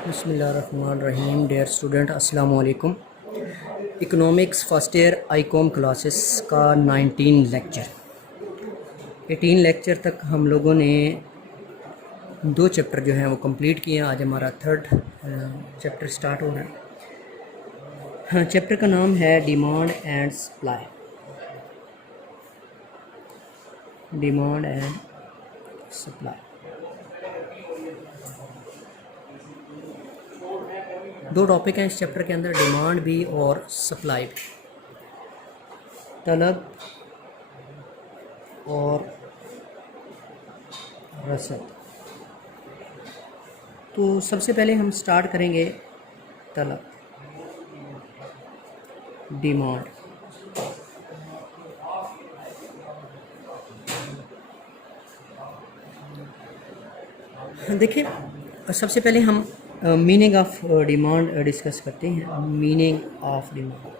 बिस्मिल्लाहिर्रहमानिर्रहीम। Dear student, अस्सलाम वालेकुम। Economics first year Icom classes का 18 लेक्चर तक हम लोगों ने 2 चैप्टर जो हैं वो कंप्लीट किए हैं। आज हमारा थर्ड चैप्टर स्टार्ट हो रहा है। हाँ, चैप्टर का नाम है demand and supply. Demand and supply 2 topic हैं इस चैप्टर के अंदर, डिमांड भी और सप्लाई भी। तलब और रसद। तो सबसे पहले हम स्टार्ट करेंगे तलब, डिमांड। देखिए, सबसे पहले हम मीनिंग ऑफ डिमांड डिस्कस करते हैं। Meaning of demand,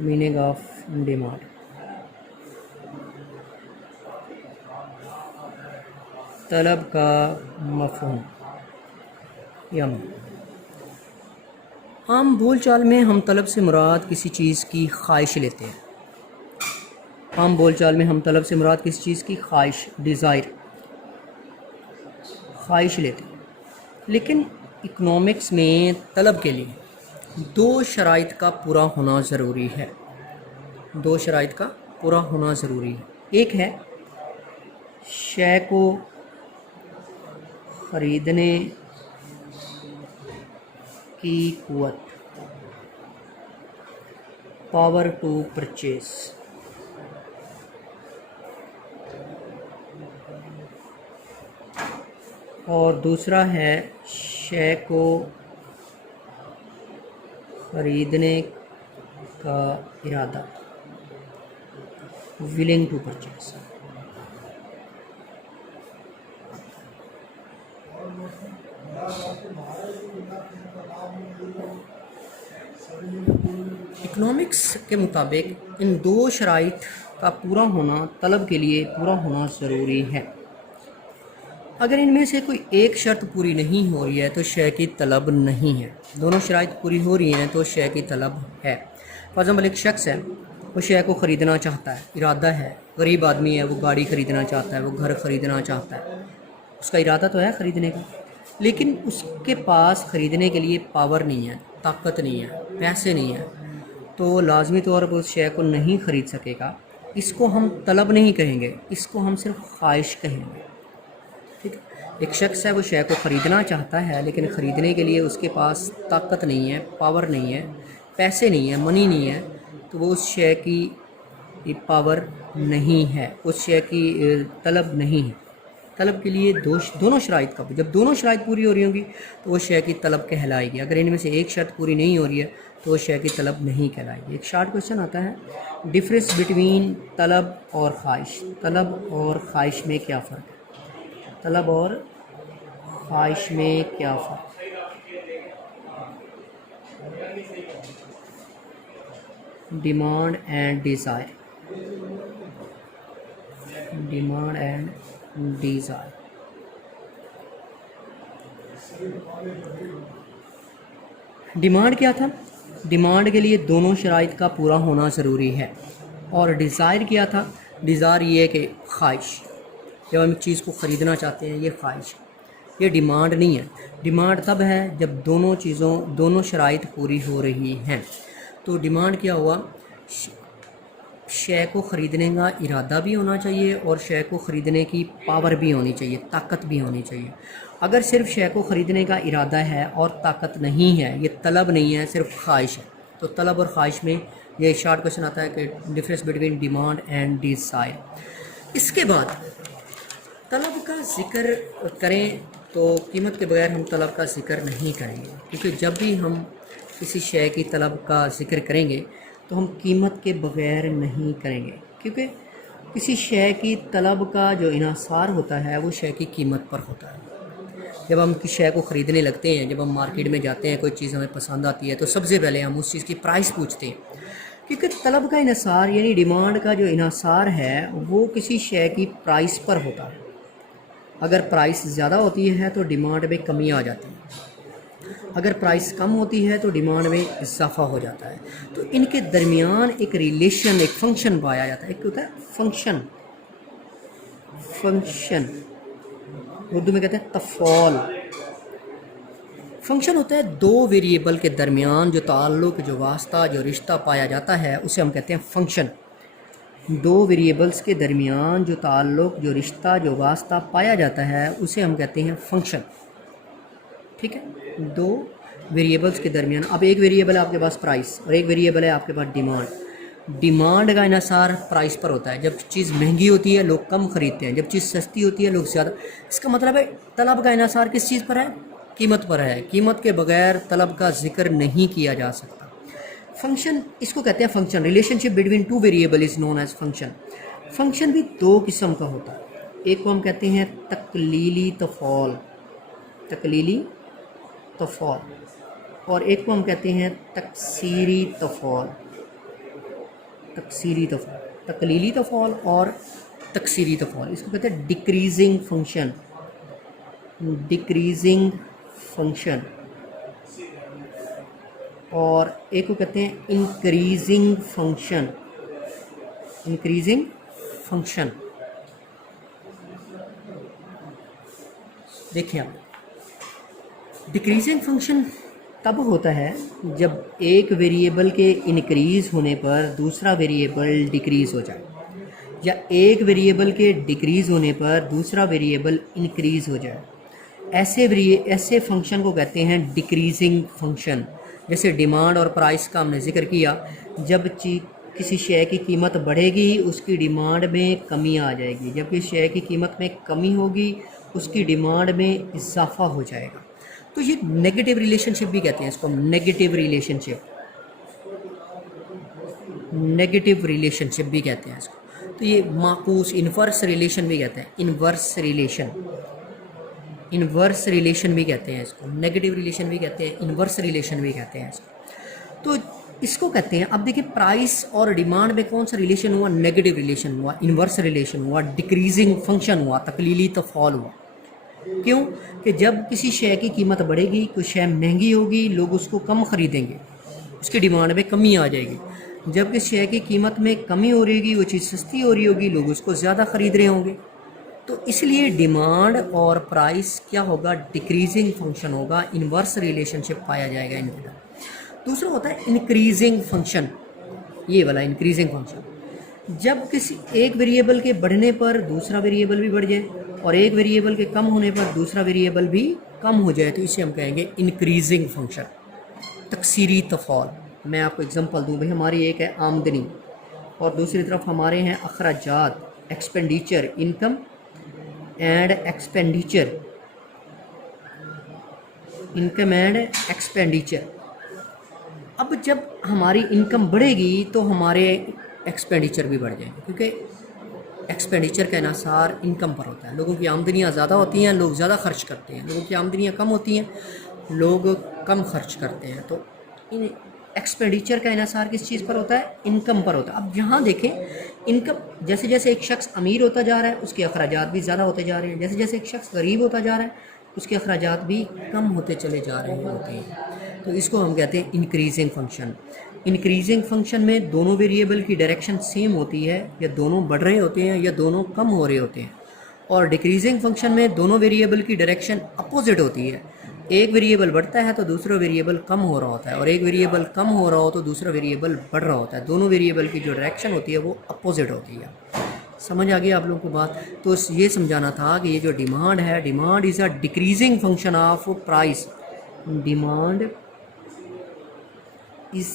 meaning of demand. तलब का मफ़हूम या आम बोलचाल में हम तलब से मुराद किसी चीज़ की ख्वाहिश लेते हैं। आम बोलचाल में हम तलब से मुराद किसी चीज़ की ख्वाहिश, डिज़ायर, ख्वाहिश लेते हैं। लेकिन इकोनॉमिक्स में तलब के लिए 2 शराइत का पूरा होना ज़रूरी है। 2 शराइत का पूरा होना ज़रूरी है। एक है शय को ख़रीदने की क़ुव्वत, पावर टू परचेज। और दूसरा है शय को ख़रीदने का इरादा, विलिंग टू परचेज। इकोनॉमिक्स के मुताबिक इन 2 शराइत का पूरा होना तलब के लिए पूरा होना ज़रूरी है। अगर इनमें से कोई एक शर्त पूरी नहीं हो रही है तो शय की तलब नहीं है। दोनों शराइत पूरी हो रही हैं तो शय की तलब है। फॉर एग्जाम्पल, एक शख्स है, वो शय को ख़रीदना चाहता है, इरादा है। गरीब आदमी है, वो गाड़ी ख़रीदना चाहता है, वो घर ख़रीदना चाहता है। उसका इरादा तो है ख़रीदने का, लेकिन उसके पास ख़रीदने के लिए पावर नहीं है, ताकत नहीं है, पैसे नहीं है, तो लाजमी तौर पर उस शय को नहीं ख़रीद सकेगा। इसको हम तलब नहीं कहेंगे, इसको हम सिर्फ ख्वाहिश कहेंगे। ठीक है, एक शख्स है, वो शय को ख़रीदना चाहता है, लेकिन ख़रीदने के लिए उसके पास ताकत नहीं है, पावर नहीं है, पैसे नहीं है, मनी नहीं है, तो वो उस शय की पावर नहीं है, उस शय की तलब नहीं है। तलब के लिए दोनों शराइत का, जब दोनों शराइत पूरी हो रही होंगी तो वो शय की तलब कहलाएगी। अगर इनमें से एक शर्त पूरी नहीं हो रही है तो वो शय की तलब नहीं कहलाएगी। एक शॉर्ट क्वेश्चन आता है, डिफरेंस बिटवीन तलब और ख्वाहिश। तलब और ख्वाहिश में क्या फ़र्क है? तलब और ख्वाहिश में क्या फ़र्क? Demand and desire, demand and desire. Demand क्या था? डिमांड के लिए दोनों शराइत का पूरा होना ज़रूरी है। और डिज़ायर क्या था? डिज़ायर ये है कि ख्वाहिश, जब हम एक चीज़ को ख़रीदना चाहते हैं, ये ख्वाहिश है, ये डिमांड नहीं है। डिमांड तब है जब दोनों शराइत पूरी हो रही हैं। तो डिमांड क्या हुआ? शय को ख़रीदने का इरादा भी होना चाहिए और शय को ख़रीदने की पावर भी होनी चाहिए, ताकत भी होनी चाहिए। अगर सिर्फ शय को ख़रीदने का इरादा है और ताकत नहीं है, ये तलब नहीं है, सिर्फ ख्वाहिश है, तो तलब और ख्वाहिश में ये शॉर्ट क्वेश्चन आता है कि difference between demand and desire. इसके बाद तलब का ज़िक्र करें तो कीमत के बगैर हम तलब का ज़िक्र नहीं करेंगे, क्योंकि जब भी हम किसी शय की तलब का ज़िक्र करेंगे तो हम कीमत के बगैर नहीं करेंगे, क्योंकि किसी शय की तलब का जो इन्हिसार होता है वो शय की कीमत पर होता है। जब हम किसी शय को ख़रीदने लगते हैं, जब हम मार्केट में जाते हैं, कोई चीज़ हमें पसंद आती है, तो सबसे पहले हम उस चीज़ की प्राइस पूछते हैं, क्योंकि तलब का इन्हिसार यानी डिमांड का जो इन्हिसार है वो किसी शय की प्राइस पर होता है। अगर प्राइस ज़्यादा होती है तो डिमांड में कमी आ जाती है, अगर प्राइस कम होती है तो डिमांड में इजाफा हो जाता है। तो इनके दरमियान एक रिलेशन, एक फंक्शन पाया जाता है। एक होता है फंक्शन, फंक्शन उर्दू में कहते हैं तफौल। फंक्शन होता है दो वेरिएबल के दरमियान जो ताल्लुक, जो वास्ता, जो रिश्ता पाया जाता है उसे हम कहते हैं फंक्शन। दो वेरिएबल्स के दरमियान जो ताल्लुक, जो रिश्ता, जो वास्ता पाया जाता है उसे हम कहते हैं फंक्शन। ठीक है, दो वेरिएबल्स के दरमियान। अब एक वेरिएबल है आपके पास प्राइस और एक वेरिएबल है आपके पास डिमांड। डिमांड का इन्हिसार प्राइस पर होता है। जब चीज़ महंगी होती है लोग कम ख़रीदते हैं, जब चीज़ सस्ती होती है लोग ज़्यादा। इसका मतलब है तलब का इन्हिसार किस चीज़ पर है? कीमत पर है। कीमत के बगैर तलब का जिक्र नहीं किया जा सकता। फंक्शन इसको कहते हैं function. Relationship between two variable is known as function. Function भी दो किस्म का होता है। एक को हम कहते हैं तकलीली तफौल, तकलीली तफौल, और एक को हम कहते हैं तकसीरी तफौल, तकसीरी तफौल। तकलीली तफौल और तकसीरी तफौल, इसको कहते हैं डिक्रीजिंग फंक्शन, डिक्रीजिंग फंक्शन, और एक को कहते हैं इंक्रीजिंग फंक्शन, इंक्रीजिंग फंक्शन। देखिए आप, डिक्रीजिंग फंक्शन तब होता है जब एक वेरिएबल के इंक्रीज़ होने पर दूसरा वेरिएबल डिक्रीज़ हो जाए, या एक वेरिएबल के डिक्रीज़ होने पर दूसरा वेरिएबल इंक्रीज़ हो जाए। ऐसे फंक्शन को कहते हैं डिक्रीजिंग फंक्शन। जैसे डिमांड और प्राइस का हमने जिक्र किया। जब किसी शय की कीमत बढ़ेगी उसकी डिमांड में कमी आ जाएगी, जब किसी शय की कीमत में कमी होगी उसकी डिमांड में इजाफा हो जाएगा। तो ये नेगेटिव रिलेशनशिप भी कहते हैं इसको, नेगेटिव रिलेशनशिप, नेगेटिव रिलेशनशिप भी कहते हैं इसको। तो ये माकूस, इन्वर्स रिलेशन भी कहते हैं, इन्वर्स रिलेशन, इन्वर्स रिलेशन भी कहते हैं इसको। नेगेटिव रिलेशन भी कहते हैं, इन्वर्स रिलेशन भी कहते हैं इसको। तो इसको कहते हैं। अब देखिए, प्राइस और डिमांड में कौन सा रिलेशन हुआ? नेगेटिव रिलेशन हुआ, इन्वर्स रिलेशन हुआ, डिक्रीजिंग फंक्शन हुआ, तकलीली तफौल हुआ। क्यों? कि जब किसी शय की कीमत बढ़ेगी, कोई शय महंगी होगी, लोग उसको कम ख़रीदेंगे, उसकी डिमांड में कमी आ जाएगी। जब किसी शय की कीमत में कमी हो रही होगी, वो चीज़ सस्ती हो रही होगी, लोग उसको ज़्यादा ख़रीद रहे होंगे। तो इसलिए डिमांड और प्राइस क्या होगा? डिक्रीजिंग फंक्शन होगा, इन्वर्स रिलेशनशिप पाया जाएगा इनके अंदर। दूसरा होता है इंक्रीजिंग फंक्शन, ये वाला इंक्रीजिंग फंक्शन। जब किसी एक वेरिएबल के बढ़ने पर दूसरा वेरिएबल भी बढ़ जाए और एक वेरिएबल के कम होने पर दूसरा वेरिएबल भी कम हो जाए, तो इसे हम कहेंगे इंक्रीजिंग फंक्शन, तकसीरी तफौल। मैं आपको एग्जांपल दूं भाई, हमारी एक है आमदनी और दूसरी तरफ हमारे हैं अखराजात, expenditure, income and expenditure, income and expenditure. अब जब हमारी इनकम बढ़ेगी तो हमारे एक्सपेंडिचर भी बढ़ जाएंगे, क्योंकि एक्सपेंडिचर का इन्हिसार इनकम पर होता है। लोगों की आमदनियाँ ज़्यादा होती हैं, लोग ज़्यादा खर्च करते हैं, लोगों की आमदनियाँ कम होती हैं, लोग कम खर्च करते हैं। तो इन एक्सपेंडिचर का इन्हिसार किस चीज़ पर होता है? इनकम पर होता है। अब यहाँ देखें, इनकम जैसे जैसे एक शख्स अमीर होता जा रहा है उसके अखराजात भी ज़्यादा होते जा रहे हैं, जैसे जैसे एक शख्स गरीब होता जा रहा है उसके अखराजात भी कम होते चले जा रहे होते हैं। तो इसको हम कहते हैं इंक्रीजिंग फंक्शन। इंक्रीजिंग फंक्शन में दोनों वेरिएबल की डायरेक्शन सेम होती है, या दोनों बढ़ रहे होते हैं या दोनों कम हो रहे होते हैं। और डिक्रीजिंग फंक्शन में दोनों वेरिएबल की डायरेक्शन अपोजिट होती है। एक वेरिएबल बढ़ता है तो दूसरा वेरिएबल कम हो रहा होता है, और एक वेरिएबल कम हो रहा हो तो दूसरा वेरिएबल बढ़ रहा होता है। दोनों वेरिएबल की जो डायरेक्शन होती है वो अपोजिट होती है। समझ आ गई आप लोगों को बात? तो ये समझाना था कि ये जो डिमांड है, demand is a decreasing function of price. Demand is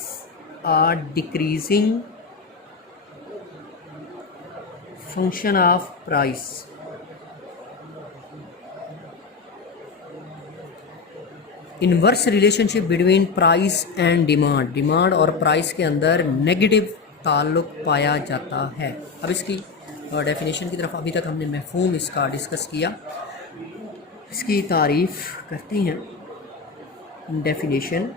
a decreasing function of price. Inverse relationship between price and demand. Demand और प्राइस के अंदर नेगेटिव ताल्लुक पाया जाता है। अब इसकी डेफिनेशन की तरफ, अभी तक हमने मफ़हूम इसका डिस्कस किया, इसकी तारीफ़ करते हैं। डेफिनेशन,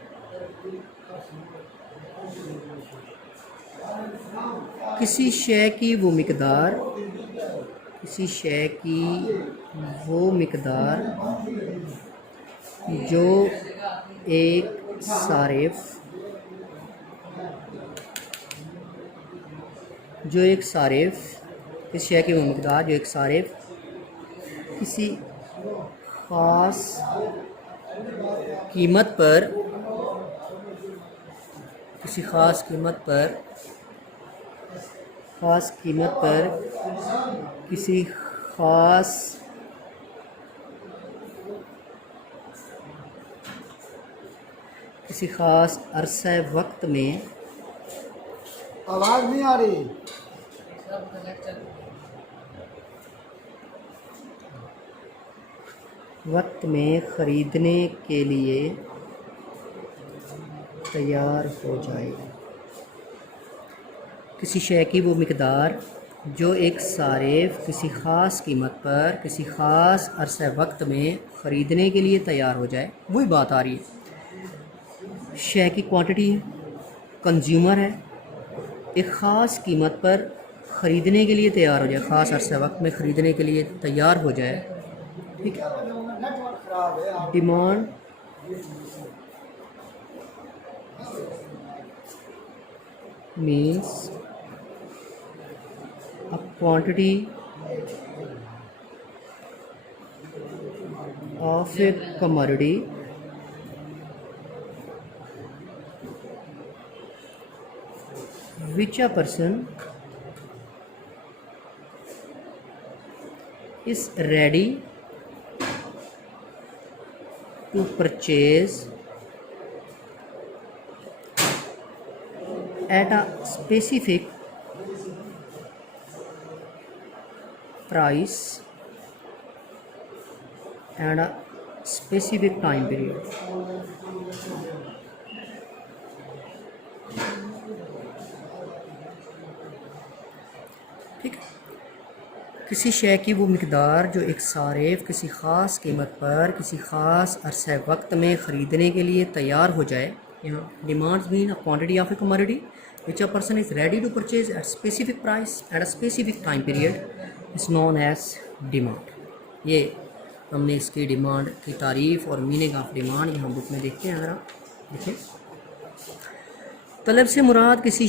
किसी शय की वो मिकदार किसी शय की वो मिकदार जो एक सारिफ किसी शय की वो मिकदार जो एक सारिफ किसी ख़ास कीमत पर किसी ख़ास कीमत पर किसी ख़ास अरसे वक्त में आवाज़ नहीं आ रही। ख़रीदने के लिए तैयार हो जाए। किसी शय की वो मिकदार जो एक सारिफ किसी ख़ास कीमत पर किसी ख़ास अरसे वक्त में ख़रीदने के लिए तैयार हो जाए, वही बात आ रही है। शय की क्वांटिटी है, कंज्यूमर है, एक ख़ास कीमत पर ख़रीदने के लिए तैयार हो जाए, ख़ास अरसे वक्त में ख़रीदने के लिए तैयार हो जाए। ठीक है। Demand means a quantity of a commodity which a person is ready to purchase at a specific price and a specific time period। ठीक है। किसी शय की वो मिकदार जो एक सारिफ किसी ख़ास कीमत पर किसी ख़ास अरसे वक्त में ख़रीदने के लिए तैयार हो जाए। यहाँ demands mean a quantity of A commodity which a person is ready to purchase at specific price at a specific time period is known as demand। ये हमने इसकी डिमांड की तारीफ़ और मीनिंग ऑफ डिमांड यहाँ बुक में देखते हैं। अगर आप देखें, तलब से मुराद किसी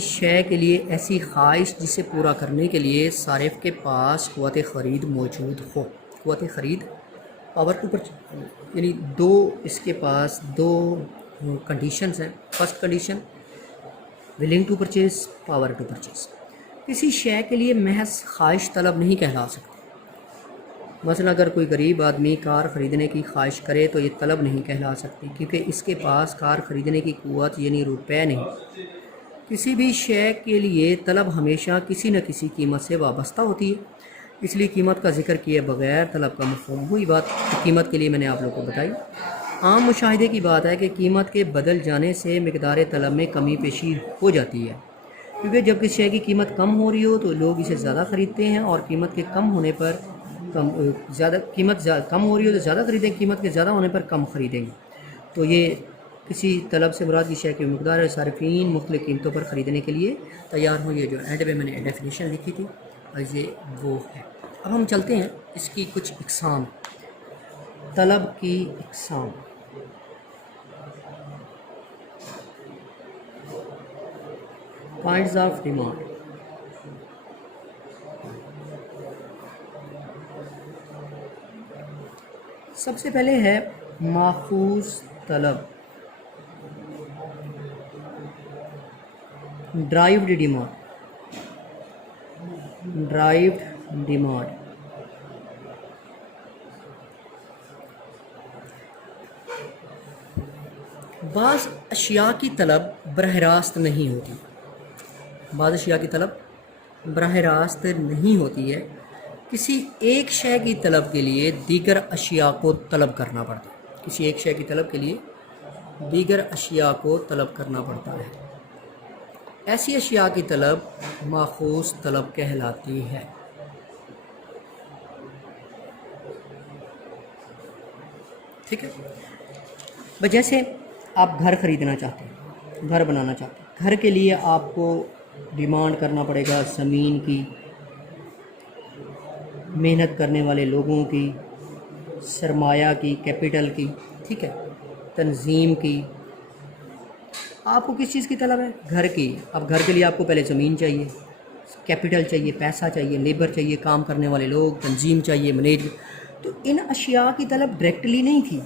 शय के लिए ऐसी ख्वाहिश जिसे पूरा करने के लिए सारिफ के पास क़ुव्वत ख़रीद मौजूद हो। क़ुव्वत ख़रीद पावर टू परचेज, यानी इसके पास दो कंडीशंस हैं। First condition willing to purchase, power to purchase. किसी शय के लिए महज ख्वाहिश तलब नहीं कहला सकती। मसलन अगर कोई गरीब आदमी कार ख़रीदने की ख्वाहिश करे तो ये तलब नहीं कहला सकती, क्योंकि इसके पास कार ख़रीदने की क़ुव्वत यानी रुपए नहीं। किसी भी शय के लिए तलब हमेशा किसी न किसी कीमत से वाबस्ता होती है, इसलिए कीमत का जिक्र किए बगैर तलब का मफ़हूम हुई बात कीमत के लिए मैंने आप लोगों को बताई। आम मुशाहिदे की बात है कि कीमत के बदल जाने से मिकदार तलब में कमी पेशी हो जाती है, क्योंकि जब किसी शय की कीमत कम हो रही हो तो लोग इसे ज़्यादा ख़रीदते हैं और कीमत के कम होने पर कम हो रही हो तो ज़्यादा ख़रीदेंगे, कीमत के ज़्यादा होने पर कम ख़रीदेंगे। तो ये किसी तलब से मुराद की शय की मिकदार है, सारिफीन मुख्तलिफ़ कीमतों पर ख़रीदने के लिए तैयार हो। ये जो एंड में मैंने डेफिनेशन लिखी थी और ये वो है। अब हम चलते हैं इसकी कुछ इक़साम, तलब की इक़साम। Points of demand. सबसे पहले है माखूज़ तलब, ड्राइव्ड डिमांड। बाज़ अशिया की तलब बरह रास्त नहीं होती। बाज़ अशिया की तलब बरह रास्त नहीं होती है। किसी एक शय की तलब के लिए दीगर अशिया को तलब करना पड़ता है। किसी एक शय की तलब के लिए दीगर अशिया को तलब करना पड़ता है। ऐसी अशिया की तलब माखूज़ तलब कहलाती है। ठीक है। जैसे आप घर ख़रीदना चाहते हैं, घर बनाना चाहते हैं, घर के लिए आपको डिमांड करना पड़ेगा ज़मीन की, मेहनत करने वाले लोगों की, सरमाया की, कैपिटल की, ठीक है, तंजीम की। आपको किस चीज़ की तलब है? घर की। अब घर के लिए आपको पहले ज़मीन चाहिए, कैपिटल चाहिए, पैसा चाहिए, लेबर चाहिए, काम करने वाले लोग, तंजीम चाहिए, मैनेज। तो इन अशिया की तलब डायरेक्टली नहीं थी,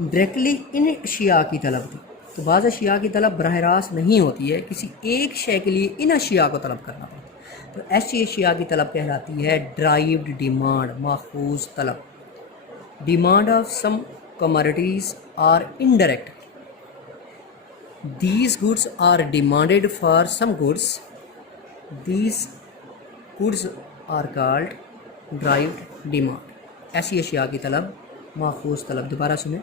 डायरेक्टली इन अशिया की तलब थी। तो बाज़ अशिया की तलब बरह रास्त नहीं होती है, किसी एक शय के लिए इन अशिया को तलब करना पड़ता है। तो ऐसी अशिया की तलब कहलाती है ड्राइव्ड डिमांड, माखूज तलब। Demand of some commodities are indirect, these goods are demanded for some goods, these goods are called derived demand। ऐसी अशिया की तलब माखूज तलब। दोबारा सुने,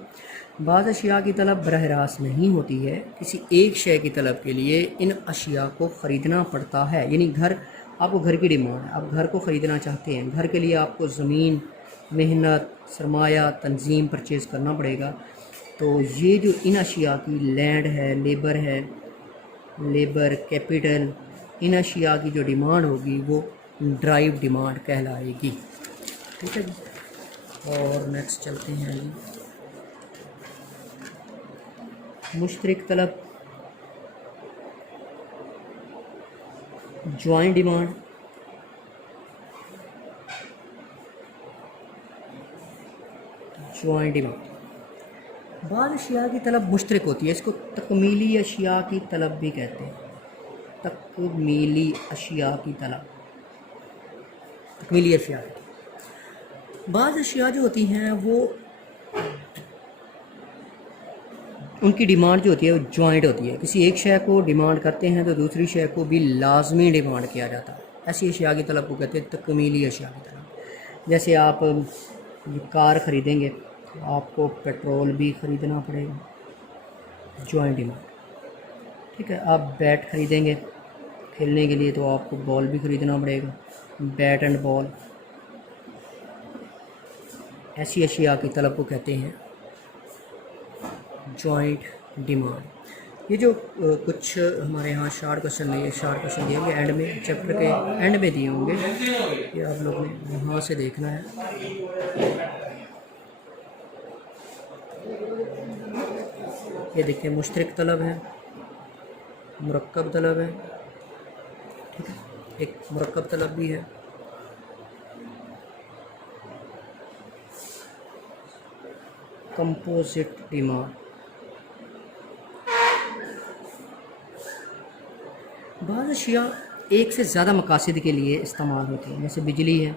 बाज़ अशिया की तलब बरह रास्त नहीं होती है, किसी एक शय की तलब के लिए इन अशिया को ख़रीदना पड़ता है। यानी घर, आपको घर की डिमांड है, आप घर को ख़रीदना चाहते हैं, घर के लिए आपको ज़मीन, मेहनत, सरमाया, तंजीम परचेज़ करना पड़ेगा। तो ये जो इन अशिया की लैंड है, लेबर, कैपिटल, इन अशिया की जो डिमांड होगी वो ड्राइव डिमांड कहलाएगी। ठीक है जी। और नेक्स्ट चलते हैं जी, मुश्तरक तलब, जॉइंट डिमांड, जॉइंट डिमांड। बाद अशिया की तलब मुश्तरक होती है, इसको तकमीली अशिया की तलब भी कहते हैं। तकमीली अशिया की तलब, तकमीली अशिया की। बाद अशिया जो होती हैं वो उनकी डिमांड जो होती है वो जॉइंट होती है। किसी एक शय को डिमांड करते हैं तो दूसरी शय को भी लाजमी डिमांड किया जाता है। ऐसी अशिया की तलब को कहते हैं तकमीली अशिया की तलब। जैसे आप कार ख़रीदेंगे तो आपको पेट्रोल भी ख़रीदना पड़ेगा, जॉइंट डिमांड। ठीक है, आप बैट ख़रीदेंगे खेलने के लिए तो आपको बॉल भी ख़रीदना पड़ेगा, बैट एंड बॉल। ऐसी अशिया की तलब को कहते हैं जॉइंट डिमांड। ये जो कुछ हमारे यहाँ शार्ट क्वेश्चन दिए होंगे एंड में, चैप्टर के एंड में दिए होंगे, ये आप लोग ने यहाँ से देखना है। ये देखिए, मुश्तरक तलब है, मुरक्कब तलब है, ठीक है, एक मुरक्कब तलब भी है, कंपोजिट डिमांड। बाज़ अशिया एक से ज़्यादा मकासद के लिए इस्तेमाल होती हैं, जैसे बिजली है,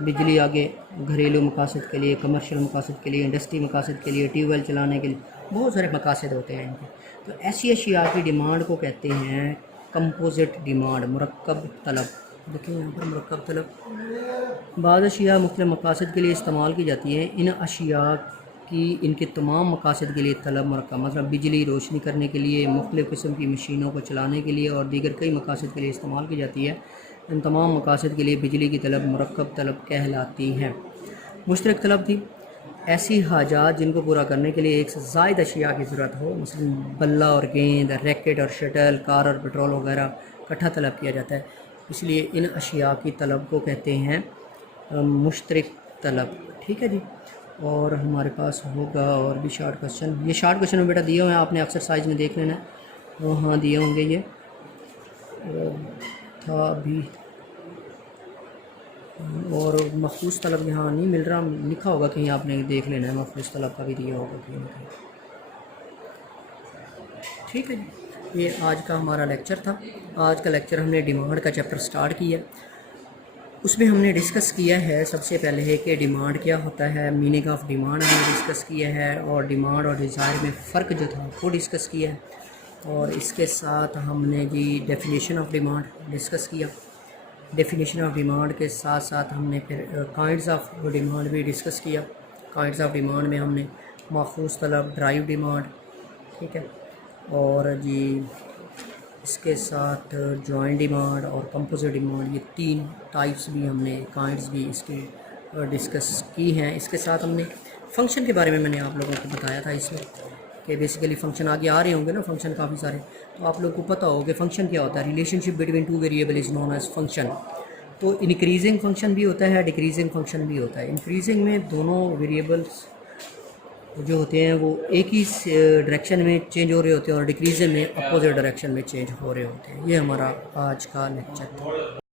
बिजली आगे घरेलू मकासद के लिए, कमर्शियल मकासद के लिए, इंडस्ट्री मकासद के लिए, ट्यूबवेल चलाने के लिए, बहुत सारे मकासद होते हैं इनके। तो ऐसी अशिया की डिमांड को कहते हैं कंपोजिट डिमांड, मुरक्कब तलब। देखिए यहाँ पर मुरक्कब तलब। बाज़ अशिया मुख्तलिफ मकासद के लिए इस्तेमाल की जाती हैं, इन अशिया कि इनके तमाम मकासद के लिए तलब मुरक्कब, मतलब बिजली रोशनी करने के लिए, मुख्तलिफ़ किस्म की मशीनों को चलाने के लिए और दीगर कई मकासद के लिए इस्तेमाल की जाती है। इन तमाम मकासद के लिए बिजली की तलब मुरक्कब तलब कहलाती है। मुश्तरक तलब थी ऐसी हाजात जिनको पूरा करने के लिए एक से ज़ायद अशिया की ज़रूरत हो, मसलन बल्ला और गेंद, रैकेट और शटल, कार और पेट्रोल वगैरह इकट्ठा तलब किया जाता है, इसलिए इन अशिया की तलब को कहते हैं मुश्तरक तलब। ठीक है जी। और हमारे पास होगा और भी शार्ट क्वेश्चन, ये शार्ट क्वेश्चन में बेटा दिए हुए हैं, आपने एक्सरसाइज में देख लेना है, वो हाँ दिए होंगे। ये था अभी, और महफूज तलब यहाँ नहीं मिल रहा, लिखा होगा कहीं, आपने देख लेना है, महफूज तलब का भी दिया होगा कहीं ना कहीं। ठीक है जी, ये आज का हमारा लेक्चर था। आज का लेक्चर हमने डिमांड का चैप्टर स्टार्ट किया, उसमें हमने डिस्कस किया है सबसे पहले है कि डिमांड क्या होता है, मीनिंग ऑफ डिमांड हमने डिस्कस किया है, और डिमांड और डिज़ायर में फ़र्क जो था वो डिस्कस किया है। और इसके साथ हमने जी डेफिनेशन ऑफ डिमांड डिस्कस किया। डेफिनेशन ऑफ डिमांड के साथ साथ हमने फिर काइंड्स ऑफ डिमांड भी डिस्कस किया। काइंड्स ऑफ डिमांड में हमने माखूज तलब, ड्राइव डिमांड, ठीक है, और जी इसके साथ जॉइंट डिमांड और कंपोजिट डिमांड, ये तीन टाइप्स भी हमने, काइंड्स भी इसके डिस्कस की हैं। इसके साथ हमने फंक्शन के बारे में मैंने आप लोगों को बताया था इसमें, कि बेसिकली फ़ंक्शन आगे आ रहे होंगे ना, फंक्शन काफ़ी सारे, तो आप लोगों को पता हो कि फ़ंक्शन क्या होता है। Relationship between two variable is known as function. तो इंक्रीजिंग फंक्शन भी होता है, डिक्रीजिंग फंक्शन भी होता है। इंक्रीजिंग में दोनों वेरिएबल्स जो होते हैं वो एक ही डायरेक्शन में चेंज हो रहे होते हैं और डिक्रीजिंग में अपोजिट डायरेक्शन में चेंज हो रहे होते हैं। ये हमारा आज का लेक्चर था।